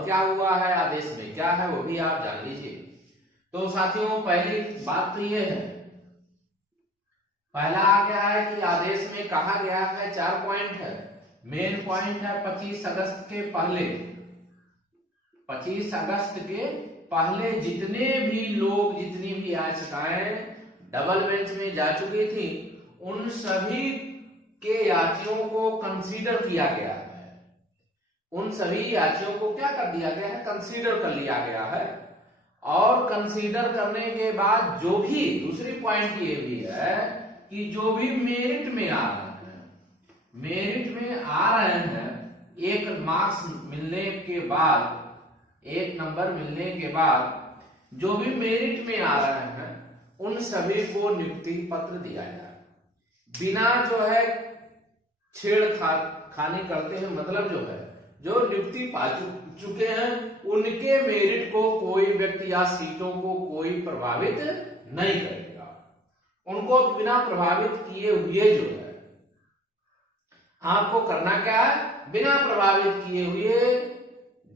और क्या हुआ है, आदेश में क्या है वो भी आप जान लीजिए। तो साथियों पहली बात तो ये है, पहला आ गया है कि आदेश में कहा गया है 4 पॉइंट है। मेन पॉइंट है 25 अगस्त के पहले, 25 अगस्त के पहले जितने भी लोग, जितनी भी याचिकाएं डबल बेंच में जा चुकी थी, उन सभी के याचियों को कंसीडर किया गया है। उन सभी याचियों को क्या कर दिया गया है, कंसीडर कर लिया गया है। और कंसीडर करने के बाद जो भी दूसरी पॉइंट ये भी है कि जो भी मेरिट में आ रहे हैं, मेरिट में आ रहे हैं, एक मार्क्स मिलने के बाद, एक नंबर मिलने के बाद जो भी मेरिट में आ रहे हैं उन सभी को नियुक्ति पत्र दिया जाए, बिना जो है छेड़खानी करते हैं। मतलब जो है जो नियुक्ति पा चुके हैं उनके मेरिट को कोई व्यक्ति या सीटों को कोई प्रभावित नहीं करेगा। उनको बिना प्रभावित किए हुए जो है आपको करना क्या है, बिना प्रभावित किए हुए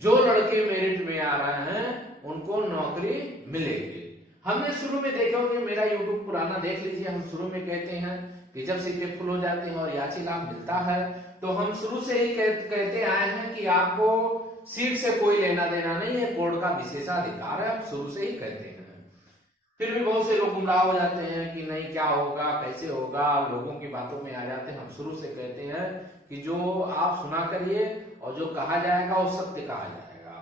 जो लड़के मेरिट में आ रहे हैं उनको नौकरी मिलेगी। हमने शुरू में देखा होगा, मेरा यूट्यूब पुराना देख लीजिए, हम शुरू में कहते हैं कि जब सीटें फुल हो जाती हैं और याची लाभ मिलता है तो हम शुरू से ही कहते आए हैं कि आपको सीट से कोई लेना देना नहीं है, कोर्ट का विशेषाधिकार है, आप शुरू से ही कहते हैं। फिर भी बहुत से लोग गुमराह हो जाते हैं कि नहीं क्या होगा, कैसे होगा, लोगों की बातों में आ जाते हैं। हम शुरू से कहते हैं कि जो आप सुना करिए और जो कहा जाएगा वो सत्य कहा जाएगा।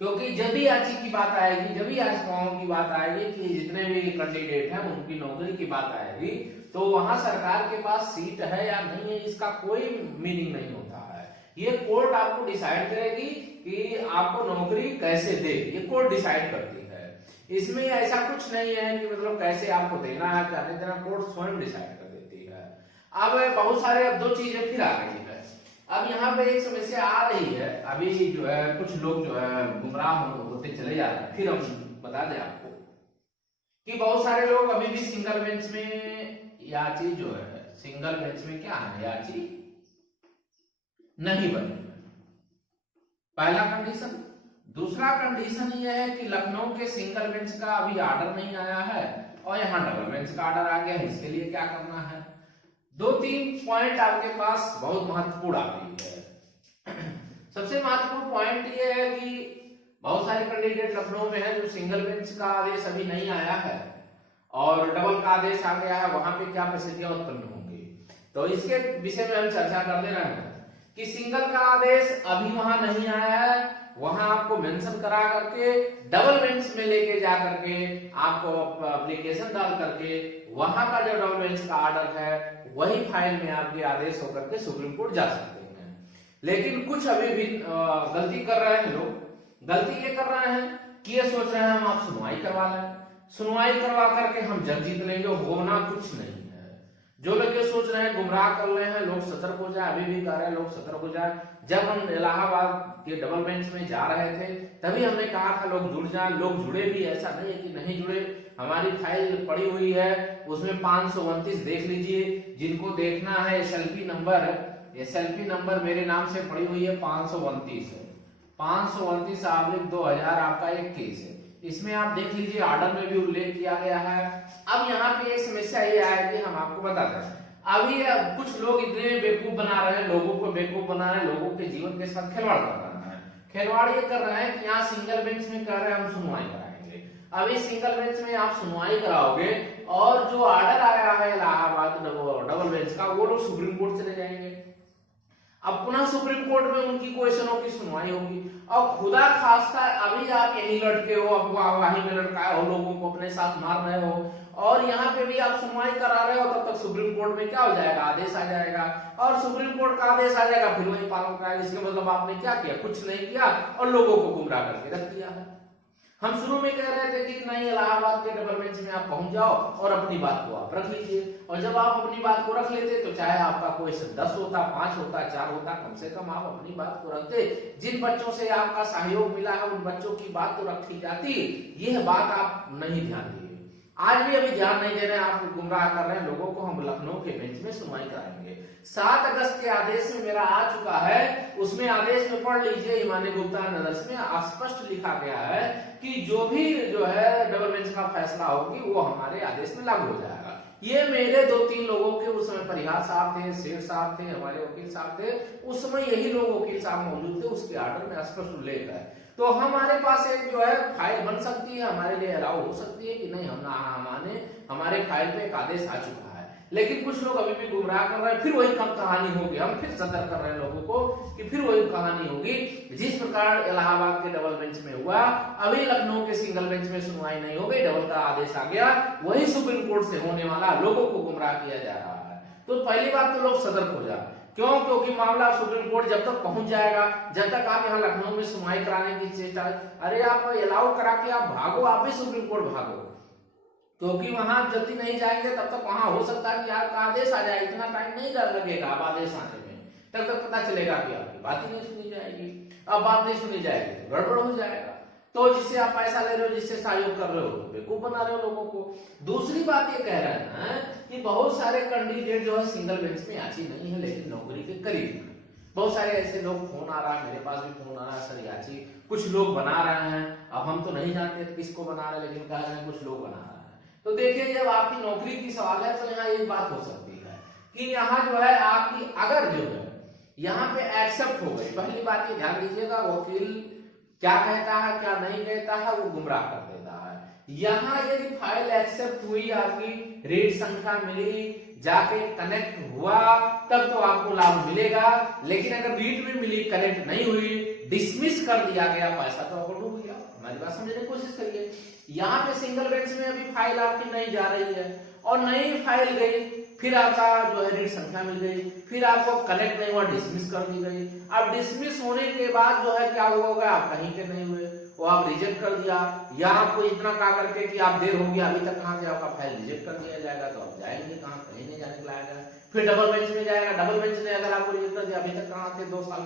क्योंकि जब भी याची की बात आएगी, जब भी याचिकाओं की बात आएगी कि जितने भी कैंडिडेट हैं उनकी नौकरी की बात आएगी, तो वहां सरकार के पास सीट है या नहीं है इसका कोई मीनिंग नहीं होता है। ये कोर्ट आपको डिसाइड करेगी कि आपको नौकरी कैसे दे, ये कोर्ट डिसाइड करती है। इसमें ऐसा कुछ नहीं है कि मतलब कैसे आपको देना है क्या नहीं देना, कोर्ट स्वयं डिसाइड कर देती है। अब बहुत सारे, अब दो चीजें फिर आ गई है। अब यहाँ पे एक समस्या आ रही है, अभी जो है कुछ लोग जो है गुमराह होते चले जा रहे हैं। फिर हम बता दें आपको कि बहुत सारे लोग अभी भी सिंगल बेंच में याची जो है, सिंगल बेंच में क्या है, याची नहीं बने। पहला कंडीशन। दूसरा कंडीशन यह है कि लखनऊ के सिंगल बेंच का अभी ऑर्डर नहीं आया है और यहाँ डबल बेंच का ऑर्डर आ गया है, इसके लिए क्या करना है। 2-3 पॉइंट आपके पास बहुत महत्वपूर्ण आ गई है। सबसे महत्वपूर्ण पॉइंट ये है कि बहुत सारे कैंडिडेट लखनऊ में हैं जो सिंगल बेंच का आदेश अभी नहीं आया है और डबल का आदेश आ गया है, वहां पे क्या परिस्थितियां उत्पन्न होंगी। तो इसके विषय में हम चर्चा कर दे रहे हैं कि सिंगल का आदेश अभी वहां नहीं आया है, वहां आपको मेंशन करा करके डबल बेंच में लेके जा करके आपको एप्लीकेशन डाल करके वहां का जो डबल बेंच का ऑर्डर है वही फाइल में आपके आदेश होकर के सुप्रीम कोर्ट जा सकते हैं। लेकिन कुछ अभी भी गलती कर रहे हैं लोग। गलती ये कर रहे हैं कि ये सोच रहे हैं हम आप सुनवाई करवा लें, सुनवाई करवा करके हम जग जीत लेंगे, होना कुछ नहीं है। जो लोग ये सोच रहे हैं, गुमराह कर रहे हैं, लोग सतर्क हो जाए, अभी भी कह रहे हैं लोग सतर्क हो जाए। जब हम इलाहाबाद के डबल बेंच में जा रहे थे तभी हमने कहा था लोग जुड़ जाए, लोग जुड़े भी, ऐसा नहीं है कि नहीं जुड़े। हमारी फाइल पड़ी हुई है, उसमें 529 देख लीजिए, जिनको देखना है एसएलपी नंबर मेरे नाम से पड़ी हुई है 529 है, 529/2000 आपका एक केस है, इसमें आप देख लीजिए, ऑर्डर में भी उल्लेख किया गया है। अब यहाँ पे एक समस्या ये आए कि हम आपको बताते हैं, अभी कुछ लोग इतने बेवकूफ बना रहे हैं, लोगों को बेवकूफ बना रहे हैं, लोगों के जीवन के साथ खिलवाड़ कर रहे हैं। खिलवाड़ ये कर रहे हैं कि यहाँ सिंगल बेंच में कह रहे हैं हम सुनवाई कराएंगे। अभी सिंगल बेंच में आप सुनवाई कराओगे और जो ऑर्डर आया है इलाहाबाद डबल बेंच का, वो लोग सुप्रीम कोर्ट चले जाएंगे। अब पुनः सुप्रीम कोर्ट में उनकी क्वेश्चनों की सुनवाई होगी और खुदा खास्ता अभी आप यही लटके हो, अफवाही में लटकाए हो, लोगों को अपने साथ मार रहे हो और यहाँ पे भी आप सुनवाई करा रहे हो, तब तक सुप्रीम कोर्ट में क्या हो जाएगा, आदेश आ जाएगा और सुप्रीम कोर्ट का आदेश आ जाएगा, फिर वही पालन कराएगा। इसके मतलब आपने क्या किया, कुछ नहीं किया और लोगों को गुमराह करके रख दिया है। हम शुरू में कह रहे थे कि नहीं, इलाहाबाद के डबल बेंच में आप पहुंच जाओ और अपनी बात को आप रख लीजिए, और जब आप अपनी बात को रख लेते तो चाहे आपका क्वेश्चन 10 होता, 5 होता, 4 होता, कम से कम आप अपनी बात को रखते। जिन बच्चों से आपका सहयोग मिला है उन बच्चों की बात तो रखी जाती, यह बात आप नहीं ध्यान दिए। आज भी अभी ध्यान नहीं दे रहे हैं, आप गुमराह कर रहे हैं लोगों को। हम लखनऊ के बेंच में सुनवाई कराएंगे। 7 अगस्त के आदेश में मेरा आ चुका है, उसमें आदेश में पढ़ लीजिए, हिमानी गुप्ता आदर्श में स्पष्ट लिखा गया है कि जो भी जो है डबल बेंच का फैसला होगी वो हमारे आदेश में लागू हो जाएगा। ये मेरे 2-3 लोगों के उस समय परिहार साहब थे, सेठ साहब थे, हमारे वकील साहब थे, उस समय यही लोग वकील साहब मौजूद थे, उसके आर्डर में स्पष्ट उल्लेख है। तो हमारे पास एक जो है फाइल बन सकती है, हमारे लिए अलाउ हो सकती है कि नहीं हम ना माने, हमारे फाइल पे एक आदेश आ चुका है। लेकिन कुछ लोग अभी भी गुमराह कर रहे हैं, फिर वही कहानी होगी। हम फिर सतर्क कर रहे हैं लोगों को कि फिर वही कहानी होगी जिस प्रकार इलाहाबाद के डबल बेंच में हुआ, अभी लखनऊ के सिंगल बेंच में सुनवाई नहीं हो गई, डबल का आदेश आ गया, वही सुप्रीम कोर्ट से होने वाला, लोगों को गुमराह किया जा रहा है। तो पहली बात तो लोग सतर्क हो जाए। क्यों? क्योंकि मामला सुप्रीम कोर्ट जब तक पहुंच जाएगा, जब तक आप यहाँ लखनऊ में सुनवाई कराने की चेष्टा, अरे आप अलाउ करा के आप भागो, आप भी सुप्रीम कोर्ट भागो, क्योंकि वहां जल्दी नहीं जाएंगे तब तक वहां हो सकता है कि आपका आदेश आ जाए। इतना टाइम नहीं लगेगा आप आदेश आने में, तब तक पता चलेगा कि आपकी बात ही नहीं सुनी जाएगी। अब बात नहीं सुनी जाएगी तो गड़बड़ हो जाएगा। तो जिससे आप पैसा ले रहे हो, जिससे सहयोग कर रहे हो, बेवकूफ बना रहे हो लोगों को। दूसरी बात ये कह रहे हैं कि बहुत सारे कैंडिडेट जो है सिंगल बेंच में याची नहीं है लेकिन नौकरी के करीब है। बहुत सारे ऐसे लोग, फोन आ रहा है, मेरे पास भी फोन आ रहा है, सर याची कुछ लोग बना रहे हैं। अब हम तो नहीं जानते किसको बना रहे हैं, लेकिन कह रहे हैं कुछ लोग बना रहे हैं। तो देखिए, जब आपकी नौकरी की सवाल है तो यहाँ एक बात हो सकती है कि यहाँ जो है आपकी अगर जो है यहाँ पे एक्सेप्ट हो गई, पहली बात ये ध्यान दीजिएगा, वकील क्या कहता है क्या नहीं कहता है वो गुमराह कर देता है। यहाँ यदि फाइल एक्सेप्ट हुई, आपकी रीड संख्या मिली, जाके कनेक्ट हुआ, तब तो आपको लाभ मिलेगा। लेकिन अगर रीड में मिली, कनेक्ट नहीं हुई, डिसमिस कर दिया गया, पैसा तो आपको डूब गया। हमारी बात समझने की कोशिश करिए। यहाँ पे सिंगल बेंच में अभी फाइल आपकी नहीं जा रही है और नई फाइल गई, फिर आपका जो है रीड संख्या मिल गई, फिर आपको कनेक्ट नहीं हुआ, डिसमिस कर दी गई। अब डिसमिस होने के बाद जो है क्या होगा, आप कहीं के नहीं हुए, वो आप रिजेक्ट कर दिया, या आपको इतना कहा करके कि आप देर हो गया, अभी तक कहाँ से आपका फाइल रिजेक्ट कर दिया जाएगा, तो आप जाएंगे कहाँ, कहीं नहीं जाने के लायक है। फिर डबल बेंच में जाएगा, डबल बेंच ने अगर आपको रिजेक्ट कर दिया, अभी तक कहाँ थे, 2 साल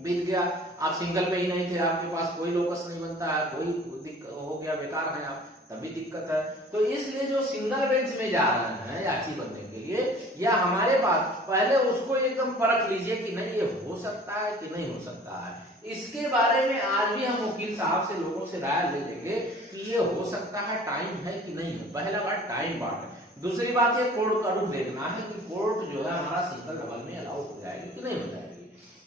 बीत गया, आप सिंगल पे ही नहीं थे, आपके पास कोई लोकस नहीं बनता है, कोई दिक्कत हो गया, बेकार है आप, तभी दिक्कत है। तो इसलिए जो सिंगल बेंच में जा रहे हैं याची बनने के लिए, या हमारे पास पहले उसको एकदम परख लीजिए कि नहीं ये हो सकता है कि नहीं हो सकता है। इसके बारे में आज भी हम वकील साहब से, लोगों से राय ले लेंगे कि ये हो सकता है, टाइम है कि नहीं है। पहला बात टाइम बात है। दूसरी बात ये कोर्ट का रुख देखना है कि कोर्ट जो है हमारा सिंगल डबल में अलाउ हो जाएगी कि नहीं हो जाएगी।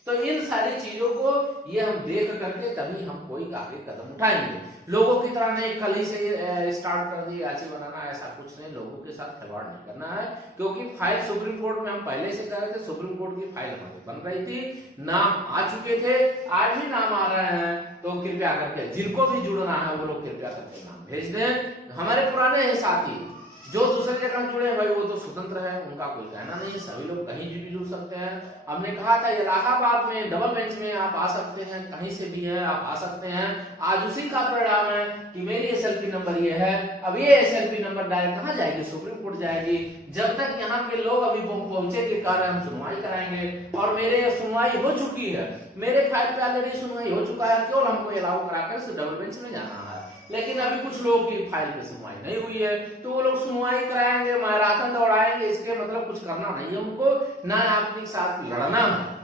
तो इन सारी चीजों को ये हम देख करके तभी हम कोई आगे कदम उठाएंगे। लोगों की तरह नहीं कल ही से स्टार्ट कर दिए याची बनाना, ऐसा कुछ नहीं। लोगों के साथ खिलवाड़ नहीं करना है, क्योंकि फाइल सुप्रीम कोर्ट में हम पहले से कर रहे थे, सुप्रीम कोर्ट की फाइल हमारे बन रही थी, नाम आ चुके थे, आज भी नाम आ रहे हैं। तो कृपया करके जिनको भी जुड़ना है वो लोग कृपया करके नाम भेज दें। हमारे पुराने हैं साथी जो दूसरे जगह जुड़े हैं भाई, वो तो स्वतंत्र है, उनका कोई कहना नहीं है, सभी लोग कहीं भी जुड़ सकते हैं। हमने कहा था इलाहाबाद में डबल बेंच में आप आ सकते हैं, कहीं से भी है आप आ सकते हैं। आज उसी का परिणाम है कि मेरी एसएलपी नंबर ये है। अब ये एसएलपी नंबर डायरेक्ट कहाँ जाएगी, सुप्रीम कोर्ट जाएगी। जब तक यहाँ के लोग अभी पहुंचे के कारण हम सुनवाई कराएंगे, और मेरे सुनवाई हो चुकी है, मेरे फाइल पे ऑलरेडी सुनवाई हो चुका है, केवल हमको अलाउ कराकर डबल बेंच में जाना है। लेकिन अभी कुछ लोगों की फाइल पे सुनवाई नहीं हुई है, तो वो लोग सुनवाई कराएंगे, मैराथन दौड़ाएंगे, इसके मतलब कुछ करना नहीं है उनको, ना आपके साथ लड़ना है।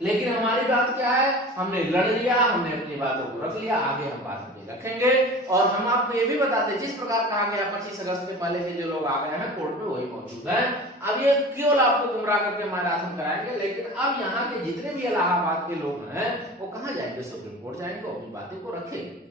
लेकिन हमारी बात क्या है, हमने लड़ लिया, हमने अपनी बातों को रख लिया, आगे हम बात रखेंगे। और हम आपको ये भी बताते, जिस प्रकार कहा गया 25 अगस्त के पहले के जो लोग आ गए हैं कोर्ट में वही मौजूद है। अब ये केवल आपको गुमराह करके मैराथन कराएंगे, लेकिन अब यहाँ के जितने भी इलाहाबाद के लोग हैं वो कहाँ जाएंगे, सुप्रीम कोर्ट जाएंगे, अपनी बातें को रखेंगे।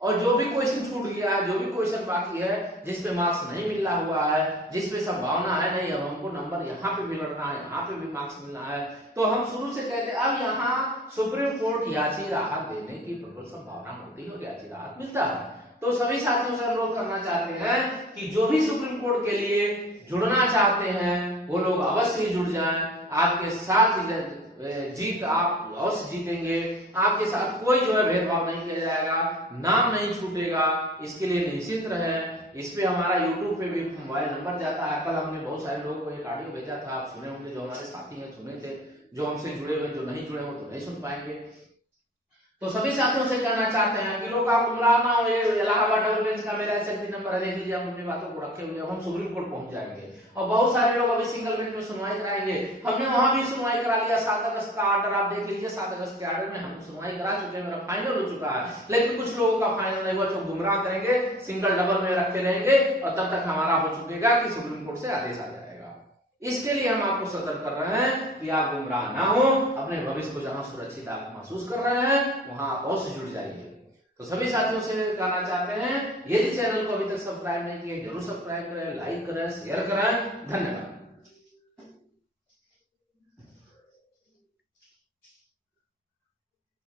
और जो भी क्वेश्चन छूट गया है, जो भी क्वेश्चन बाकी है, जिसपे मार्क्स नहीं मिलना हुआ है, जिसपे संभावना है नहीं अब हमको नंबर यहाँ पे भी लड़ना है, यहाँ पे भी मार्क्स मिलना है, तो हम शुरू से कहते हैं अब यहाँ सुप्रीम कोर्ट याची राहत देने की प्रबल संभावना होती है और याची राहत मिलता है। तो सभी साथियों से अनुरोध करना चाहते हैं कि जो भी सुप्रीम कोर्ट के लिए जुड़ना चाहते हैं वो लोग अवश्य ही जुड़ जाएं। आपके साथ जीत आप अवश्य जीतेंगे, आपके साथ कोई जो है भेदभाव नहीं किया जाएगा, नाम नहीं छूटेगा, इसके लिए निश्चित रहे। इस पे हमारा YouTube पे भी मोबाइल नंबर जाता है। कल हमने बहुत सारे लोगों को एक ऑडियो भेजा था, आप सुने होंगे, जो हमारे साथी हैं सुने थे, जो हमसे जुड़े हुए, जो नहीं जुड़े हो तो नहीं सुन पाएंगे। तो सभी साथियों से कहना चाहते हैं कि लोग आप गुमराह ना हो, ये इलाहाबाद डबल बेंच का मेरा एसएलपी नंबर है, देख लीजिए, हम अपनी बातों को रखे हुए, हम सुप्रीम कोर्ट पहुंच जाएंगे और बहुत सारे लोग अभी सिंगल बेंच में सुनवाई कराएंगे। हमने वहां भी सुनवाई करा लिया, 7 अगस्त का ऑर्डर आप देख लीजिए, 7 अगस्त के ऑर्डर में हम सुनवाई करा चुके हैं, मेरा फाइनल हो चुका है। लेकिन कुछ लोगों का फाइनल नहीं हुआ, जो गुमराह करेंगे, सिंगल डबल में रखे रहेंगे और तब तक हमारा हो चुकेगा कि सुप्रीम कोर्ट से आदेश आ जाएगा। इसके लिए हम आपको सतर्क कर रहे हैं कि आप गुमराह ना हो, अपने भविष्य को जहां सुरक्षित आप महसूस कर रहे हैं वहां आप और से जुड़ जाइए। तो सभी साथियों से कहना चाहते हैं, यदि चैनल को अभी तक सब्सक्राइब नहीं किया, जरूर सब्सक्राइब करें, लाइक करें, शेयर करें। धन्यवाद।